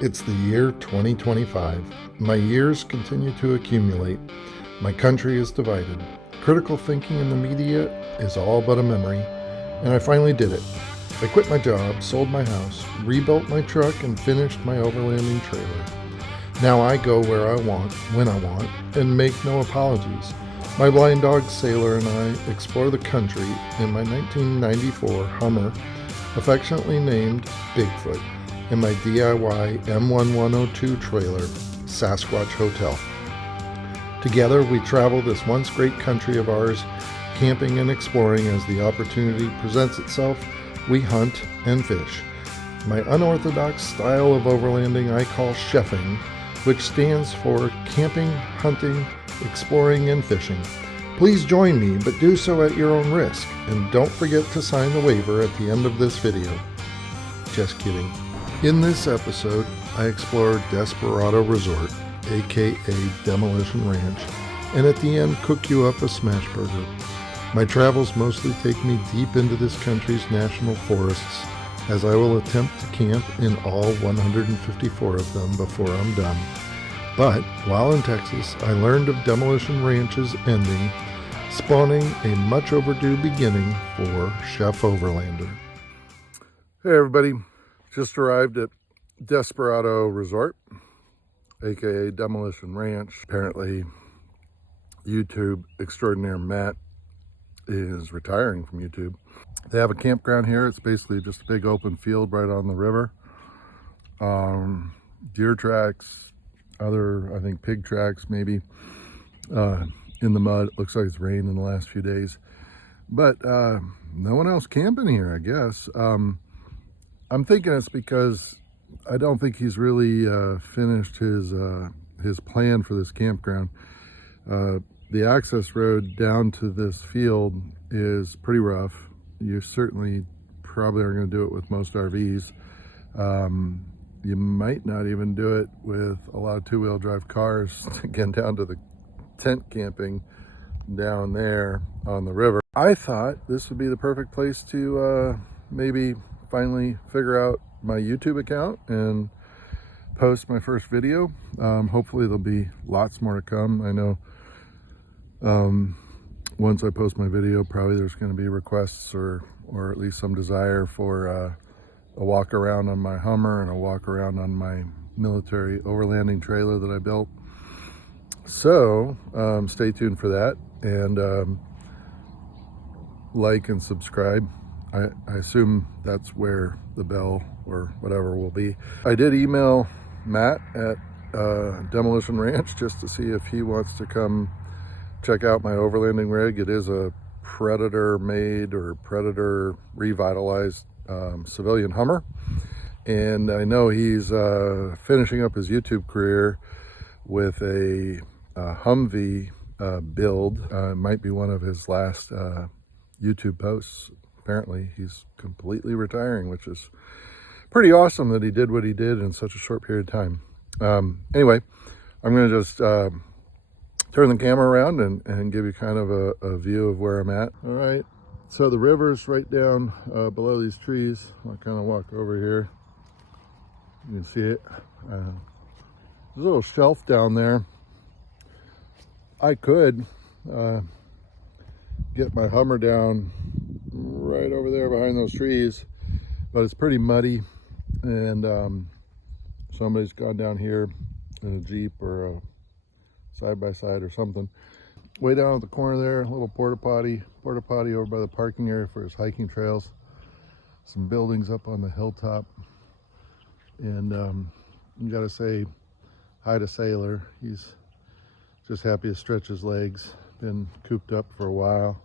It's the year 2025. My years continue to accumulate. My country is divided. Critical thinking in the media is all but a memory, and I finally did it. I quit my job, sold my house, rebuilt my truck, and finished my overlanding trailer. Now I go where I want, when I want, and make no apologies. My blind dog Sailor and I explore the country in my 1994 Hummer, affectionately named Bigfoot, and my DIY M1102 trailer, Sasquatch Hotel. Together we travel this once great country of ours, camping and exploring as the opportunity presents itself. We hunt and fish. My unorthodox style of overlanding I call C.H.E.Fing, which stands for camping, hunting, exploring, and fishing. Please join me, but do so at your own risk, and don't forget to sign the waiver at the end of this video. Just kidding. In this episode, I explore Desperado Resort, aka Demolition Ranch, and at the end cook you up a Smashburger. My travels mostly take me deep into this country's national forests, as I will attempt to camp in all 154 of them before I'm done. But while in Texas, I learned of Demolition Ranch's ending, spawning a much overdue beginning for Chef Overlander. Hey everybody, just arrived at Desperado Resort, aka Demolition Ranch. Apparently, YouTube extraordinaire Matt is retiring from YouTube. They have a campground here. It's basically just a big open field right on the river. Deer tracks, other, I think, pig tracks maybe, in the mud. It looks like it's rained in the last few days. But no one else camping here, I guess. I'm thinking it's because I don't think he's really finished his plan for this campground. The access road down to this field is pretty rough. You certainly probably aren't going to do it with most RVs. You might not even do it with a lot of two-wheel drive cars to get down to the tent camping down there on the river. I thought this would be the perfect place to maybe finally figure out my YouTube account and post my first video. Hopefully there'll be lots more to come. I know once I post my video, probably there's going to be requests or at least some desire for a walk around on my Hummer and a walk around on my military overlanding trailer that I built. So stay tuned for that, and like and subscribe. I assume that's where the bell or whatever will be. I did email Matt at Demolition Ranch just to see if he wants to come check out my overlanding rig. It is a Predator made or Predator revitalized civilian Hummer, and I know he's finishing up his YouTube career with a Humvee build. It might be one of his last YouTube posts. Apparently he's completely retiring, which is pretty awesome that he did what he did in such a short period of time. Anyway, I'm going to just turn the camera around and give you kind of a view of where I'm at. All right, so the river's right down below these trees. I'll kind of walk over here. You can see it. There's a little shelf down there. I could get my Hummer down right over there behind those trees, but it's pretty muddy, and somebody's gone down here in a Jeep or a side-by-side or something. Way down at the corner there, a little porta potty over by the parking area for his hiking trails. Some buildings up on the hilltop, and you gotta say hi to Sailor. He's just happy to stretch his legs. Been cooped up for a while.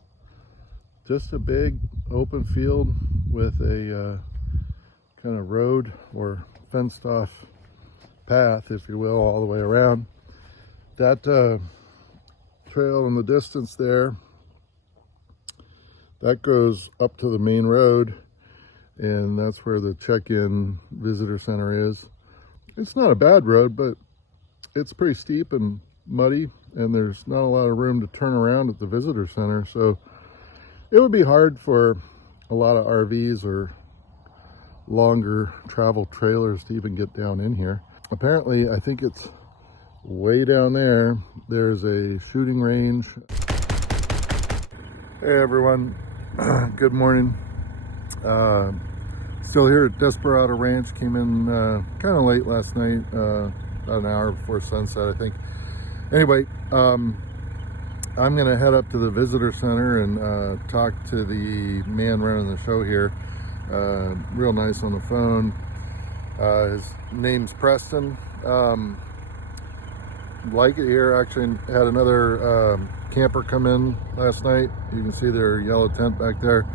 Just a big open field with a kind of road or fenced off path, if you will, all the way around. That trail in the distance there, that goes up to the main road, and that's where the check-in visitor center is. It's not a bad road, but it's pretty steep and muddy, and there's not a lot of room to turn around at the visitor center, so it would be hard for a lot of RVs or longer travel trailers to even get down in here. Apparently, I think it's way down there. There's a shooting range. Hey everyone, good morning. Still here at Desperado Ranch. Came in kind of late last night, about an hour before sunset, I think. Anyway, I'm gonna head up to the visitor center and talk to the man running the show here. Real nice on the phone. His name's Preston. Like it here. Actually had another camper come in last night. You can see their yellow tent back there.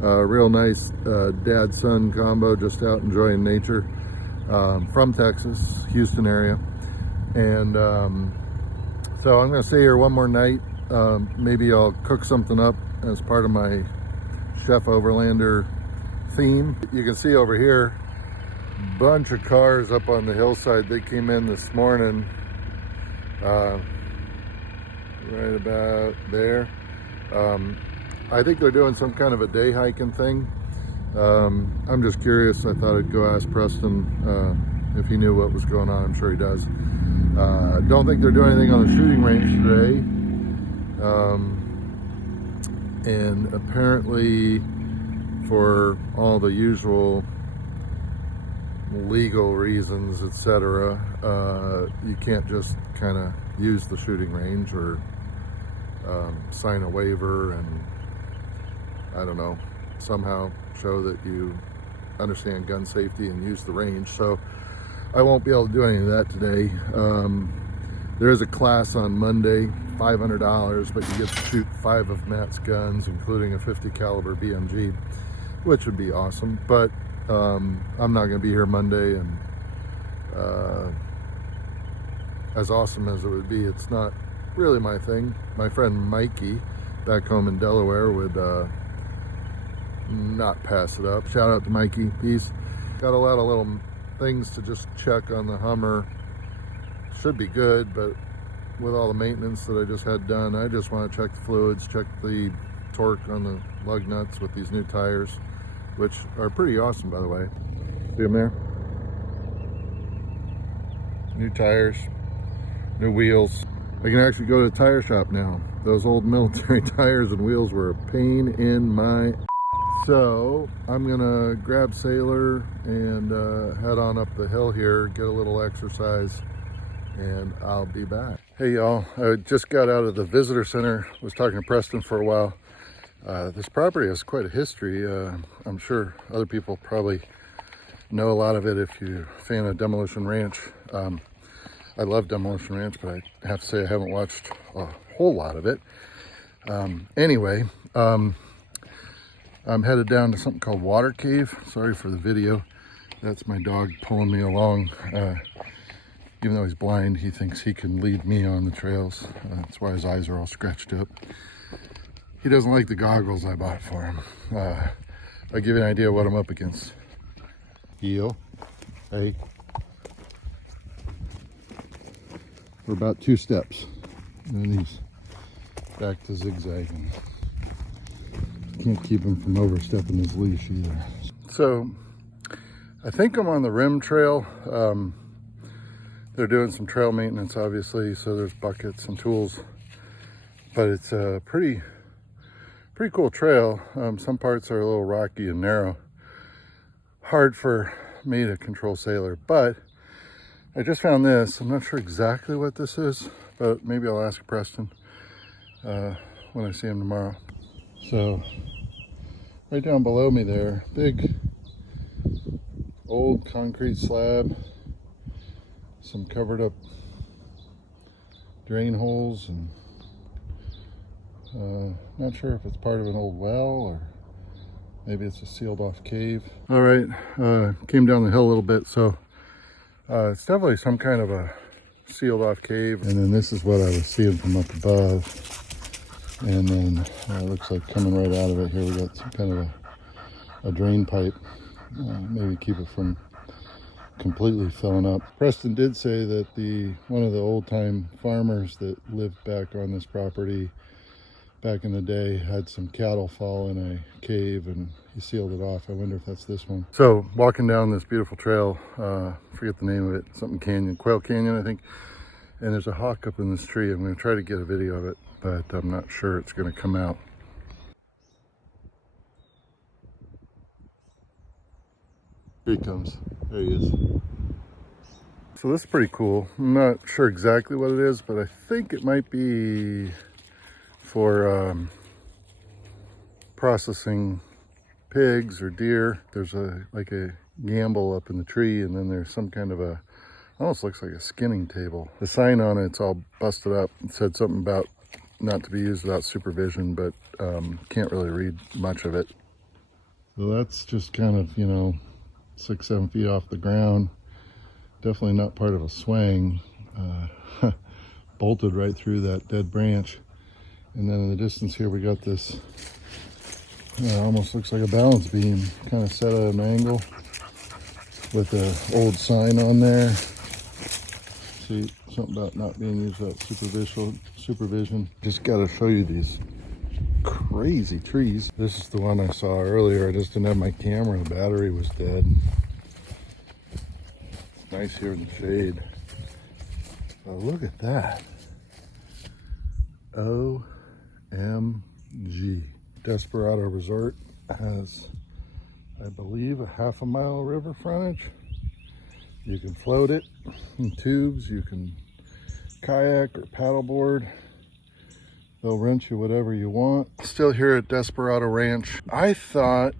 Real nice dad-son combo, just out enjoying nature. From Texas, Houston area. And so I'm gonna stay here one more night. Maybe I'll cook something up as part of my C.H.E.F. Overlander theme. You can see over here, bunch of cars up on the hillside. They came in this morning, right about there. I think they're doing some kind of a day hiking thing. I'm just curious. I thought I'd go ask Preston if he knew what was going on. I'm sure he does. I don't think they're doing anything on the shooting range today. And apparently, for all the usual legal reasons, etc., you can't just kind of use the shooting range or sign a waiver and, I don't know, somehow show that you understand gun safety and use the range. So I won't be able to do any of that today. There is a class on Monday, $500, but you get to shoot 5 of Matt's guns, including a 50 caliber BMG, which would be awesome. But I'm not going to be here Monday, and as awesome as it would be, it's not really my thing. My friend Mikey back home in Delaware would not pass it up. Shout out to Mikey. He's got a lot of little things to just check on the Hummer. Should be good, but with all the maintenance that I just had done, I just want to check the fluids, check the torque on the lug nuts with these new tires, which are pretty awesome, by the way. See them there? New tires, new wheels. I can actually go to a tire shop now. Those old military tires and wheels were a pain in my... So I'm gonna grab Sailor and head on up the hill here, get a little exercise, and I'll be back. Hey y'all, I just got out of the visitor center, was talking to Preston for a while. This property has quite a history. I'm sure other people probably know a lot of it if you're a fan of Demolition Ranch. I love Demolition Ranch, but I have to say I haven't watched a whole lot of it. Anyway, I'm headed down to something called Water Cave. Sorry for the video. That's my dog pulling me along. Even though he's blind, he thinks he can lead me on the trails. That's why his eyes are all scratched up. He doesn't like the goggles I bought for him. I'll give you an idea of what I'm up against. Heel. Hey. We're about 2 steps. And then he's back to zigzagging. Can't keep him from overstepping his leash either. So, I think I'm on the rim trail. They're doing some trail maintenance, obviously, so there's buckets and tools. But it's a pretty cool trail. Some parts are a little rocky and narrow. Hard for me to control Sailor, but I just found this. I'm not sure exactly what this is, but maybe I'll ask Preston when I see him tomorrow. So, right down below me there, big old concrete slab, some covered up drain holes, and not sure if it's part of an old well or maybe it's a sealed off cave. All right, came down the hill a little bit, so it's definitely some kind of a sealed off cave. And then this is what I was seeing from up above. And then it looks like coming right out of it here, we got some kind of a drain pipe. Maybe keep it from completely filling up. Preston did say that one of the old time farmers that lived back on this property back in the day had some cattle fall in a cave, and he sealed it off. I wonder if that's this one. So walking down this beautiful trail, forget the name of it, something canyon, Quail Canyon, I think. And there's a hawk up in this tree. I'm going to try to get a video of it, but I'm not sure it's going to come out. Here he comes. There he is. So this is pretty cool. I'm not sure exactly what it is, but I think it might be for processing pigs or deer. There's like a gamble up in the tree, and then there's some kind of a, almost looks like a skinning table. The sign on it's all busted up. It said something about not to be used without supervision, but can't really read much of it. So that's just kind of, you know, 6-7 feet off the ground. Definitely not part of a swang. Bolted right through that dead branch. And then in the distance here we got this, almost looks like a balance beam, kind of set at an angle with an old sign on there. See, something about not being used without supervision. Just got to show you these crazy trees. This is the one I saw earlier. I just didn't have my camera. The battery was dead. It's nice here in the shade. Oh, look at that. OMG. Desperado Resort has, I believe, a ½ mile river frontage. You can float it in tubes, you can kayak or paddleboard. They'll rent you whatever you want. Still here at Desperado Ranch. I thought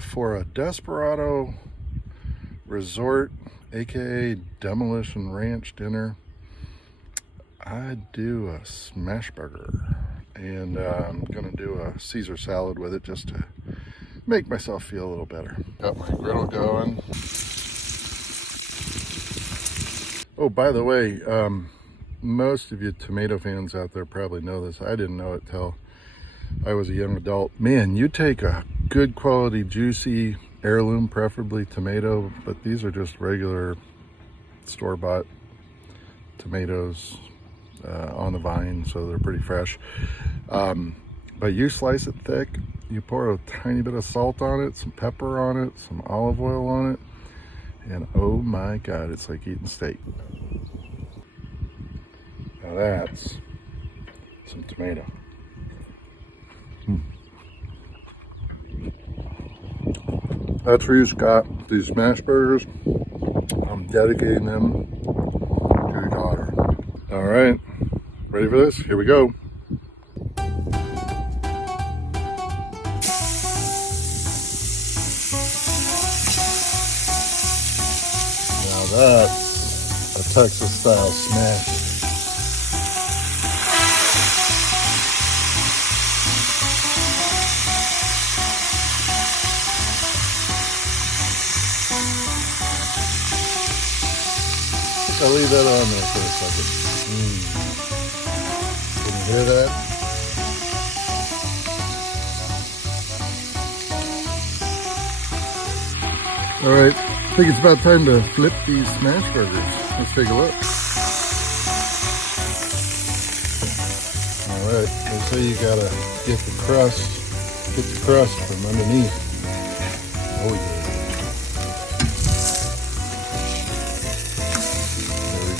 for a Desperado Resort, aka Demolition Ranch dinner, I'd do a Smashburger. And I'm gonna do a Caesar salad with it just to make myself feel a little better. Got my griddle going. Oh, by the way, most of you tomato fans out there probably know this. I didn't know it till I was a young adult. Man, you take a good quality, juicy, heirloom, preferably tomato, but these are just regular store-bought tomatoes on the vine, so they're pretty fresh. But you slice it thick, you pour a tiny bit of salt on it, some pepper on it, some olive oil on it, and oh my God, it's like eating steak. Now that's some tomato. That's for you, Scott. These Smashburgers, I'm dedicating them to your daughter. All right, ready for this? Here we go. Now that's a Texas-style smash. I'll leave that on there for a second. Can you hear that? All right, I think it's about time to flip these Smashburgers. Let's take a look. All right, they say you gotta get the crust from underneath. Oh yeah.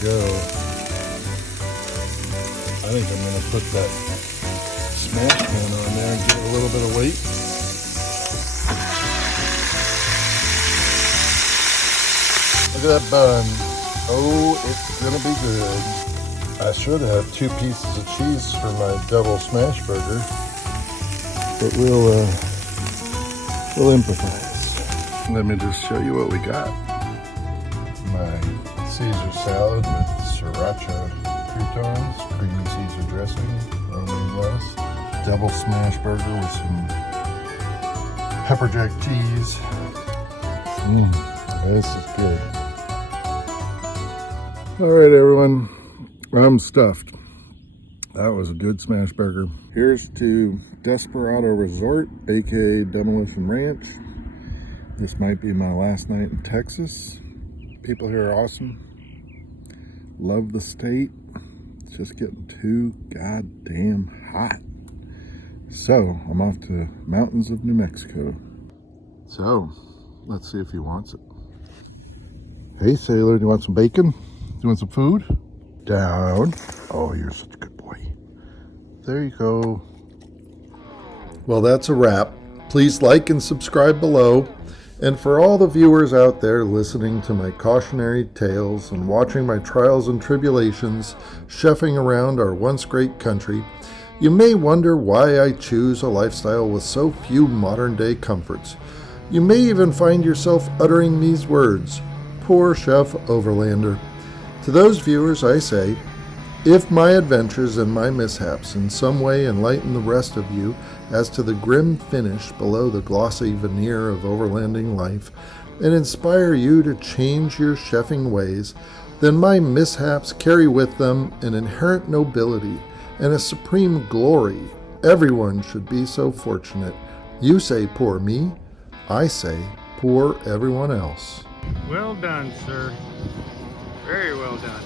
Go. I think I'm going to put that smash pan on there and give it a little bit of weight. Look at that bun. Oh, it's going to be good. I should have 2 pieces of cheese for my double smash burger, but we'll improvise. Let me just show you what we got. My Caesar salad with sriracha croutons, creamy Caesar dressing, romaine lettuce, double smash burger with some pepper jack cheese. This is good. All right, everyone, I'm stuffed. That was a good smash burger. Here's to Desperado Resort, aka Demolition Ranch. This might be my last night in Texas. People here are awesome. Love the state. It's just getting too goddamn hot. So I'm off to mountains of New Mexico. So, let's see if he wants it. Hey, sailor, do you want some bacon? Do you want some food? Down. Oh, you're such a good boy. There you go. Well, that's a wrap. Please like and subscribe below. And for all the viewers out there listening to my cautionary tales and watching my trials and tribulations chefing around our once great country, you may wonder why I choose a lifestyle with so few modern-day comforts. You may even find yourself uttering these words, "Poor Chef Overlander." To those viewers I say, if my adventures and my mishaps in some way enlighten the rest of you as to the grim finish below the glossy veneer of overlanding life and inspire you to change your chefing ways, then my mishaps carry with them an inherent nobility and a supreme glory. Everyone should be so fortunate. You say poor me, I say poor everyone else. Well done, sir. Very well done.